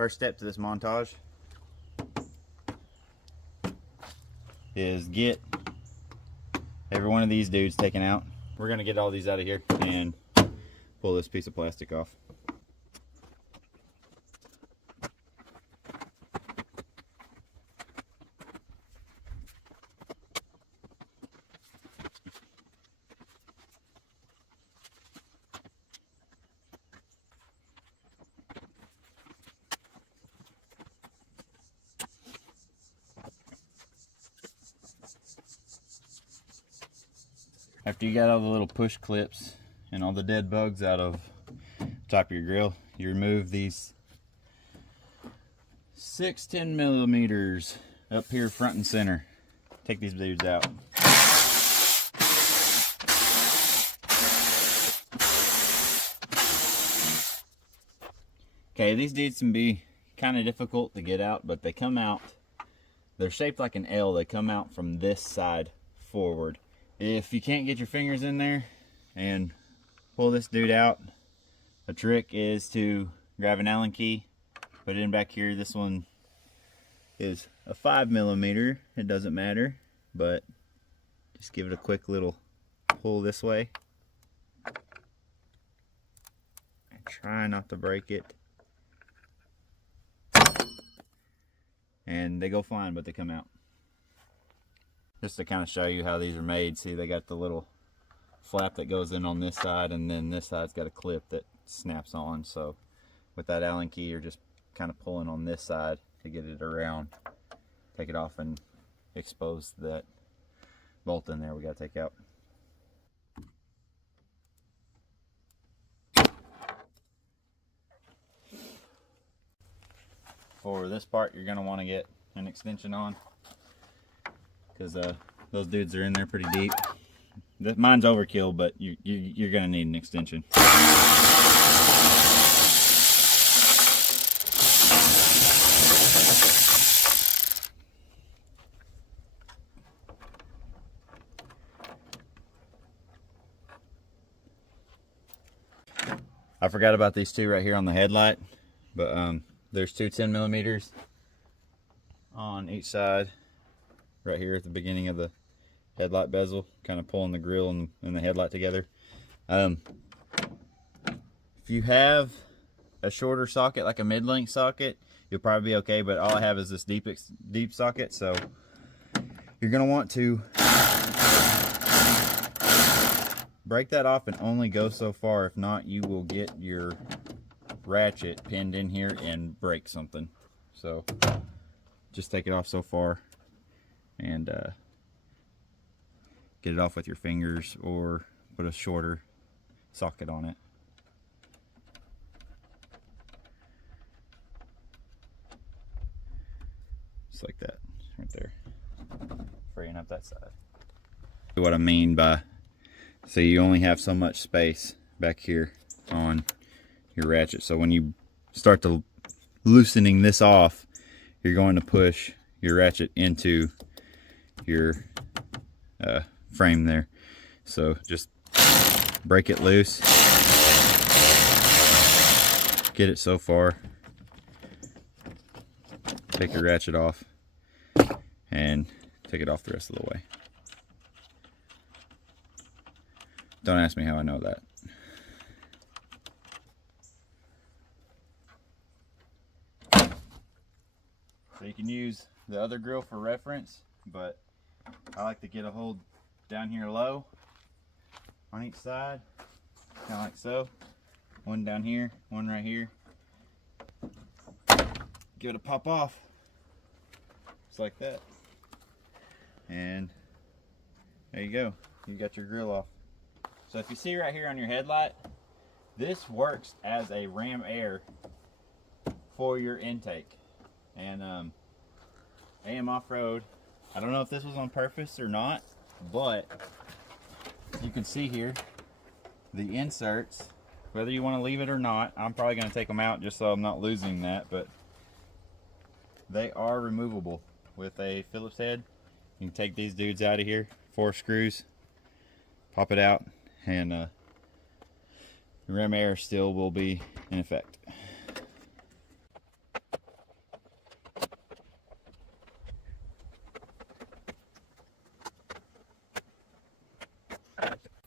First step to this montage is get every one of these dudes taken out. We're gonna get all these out of here and pull this piece of plastic off. After you got all the little push clips and all the dead bugs out of the top of your grill, you remove these 6 10mm up here front and center. Take these dudes out. Okay, these dudes can be kind of difficult to get out, but they come out. They're shaped like an L. They come out from this side forward. If you can't get your fingers in there and pull this dude out, the trick is to grab an Allen key, put it in back here. This one is a 5mm. It doesn't matter, but just give it a quick little pull this way. And try not to break it. And they go flying, but they come out. Just to kind of show you how these are made, see they got the little flap that goes in on this side, and then this side's got a clip that snaps on. So with that Allen key, you're just kind of pulling on this side to get it around. Take it off and expose that bolt in there we got to take out. For this part, you're going to want to get an extension on, because those dudes are in there pretty deep. Mine's overkill, but you're going to need an extension. I forgot about these two right here on the headlight, but there's two 10mm on each side. Right here at the beginning of the headlight bezel, kind of pulling the grill and the headlight together. If you have a shorter socket, like a mid-length socket, you'll probably be okay, but all I have is this deep socket, so you're going to want to break that off and only go so far. If not, you will get your ratchet pinned in here and break something. So just take it off so far and get it off with your fingers, or put a shorter socket on it. Just like that, right there. Freeing up that side. What I mean by, so you only have so much space back here on your ratchet. So when you start to loosening this off, you're going to push your ratchet into your frame there. So just break it loose, get it so far, take your ratchet off, and take it off the rest of the way. Don't ask me how I know that. So you can use the other grill for reference, but I like to get a hold down here low on each side, kind of like so. One down here, one right here. Give it a pop off, just like that. And there you go, you got your grill off. So if you see right here on your headlight, this works as a ram air for your intake. And AM Off-Road, I don't know if this was on purpose or not, but you can see here the inserts, whether you want to leave it or not. I'm probably going to take them out just so I'm not losing that, but they are removable with a Phillips head. You can take these dudes out of here, 4 screws, pop it out, and the ram air still will be in effect.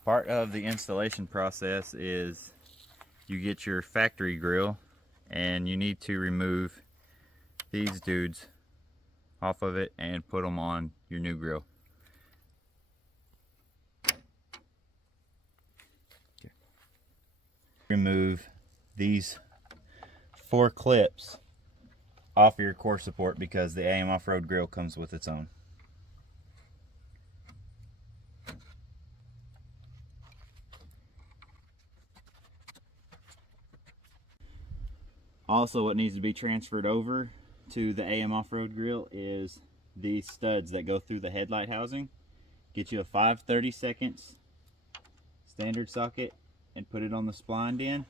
Part of the installation process is you get your factory grill and you need to remove these dudes off of it and put them on your new grill. Remove these 4 clips off of your core support because the AM off-road grill comes with its own. Also, what needs to be transferred over to the AM off-road grill is these studs that go through the headlight housing. Get you a 5/32 standard socket and put it on the spline end,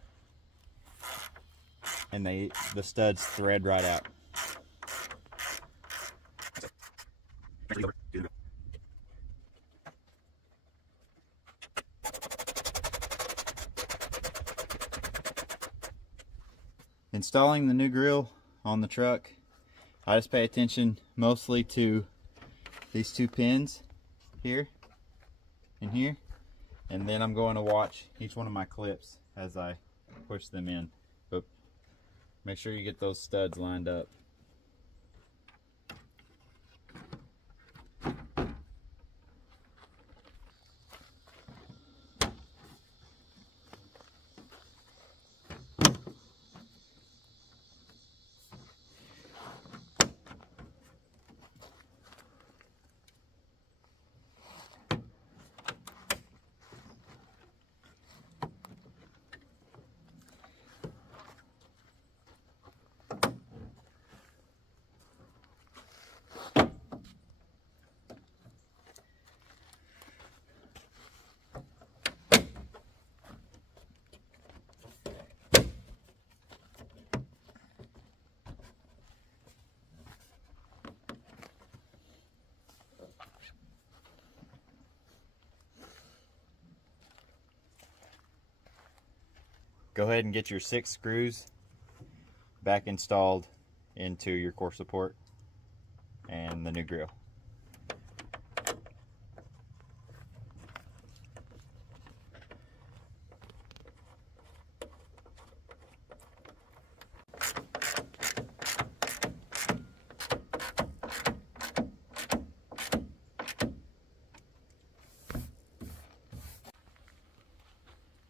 and the studs thread right out. Installing the new grill on the truck, I just pay attention mostly to these 2 pins here and here, and then I'm going to watch each one of my clips as I push them in. But make sure you get those studs lined up. Go ahead and get your 6 screws back installed into your core support and the new grill.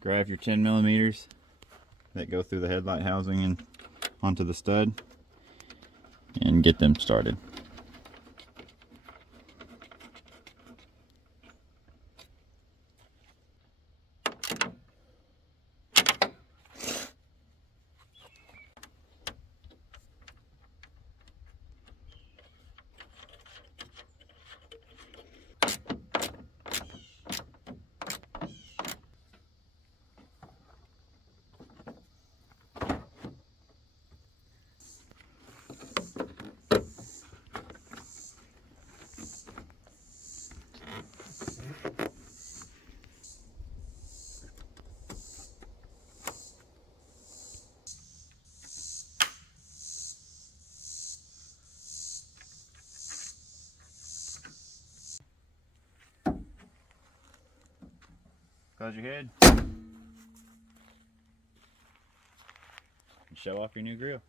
Grab your 10mm that go through the headlight housing and onto the stud and get them started. Close your head and show off your new grill.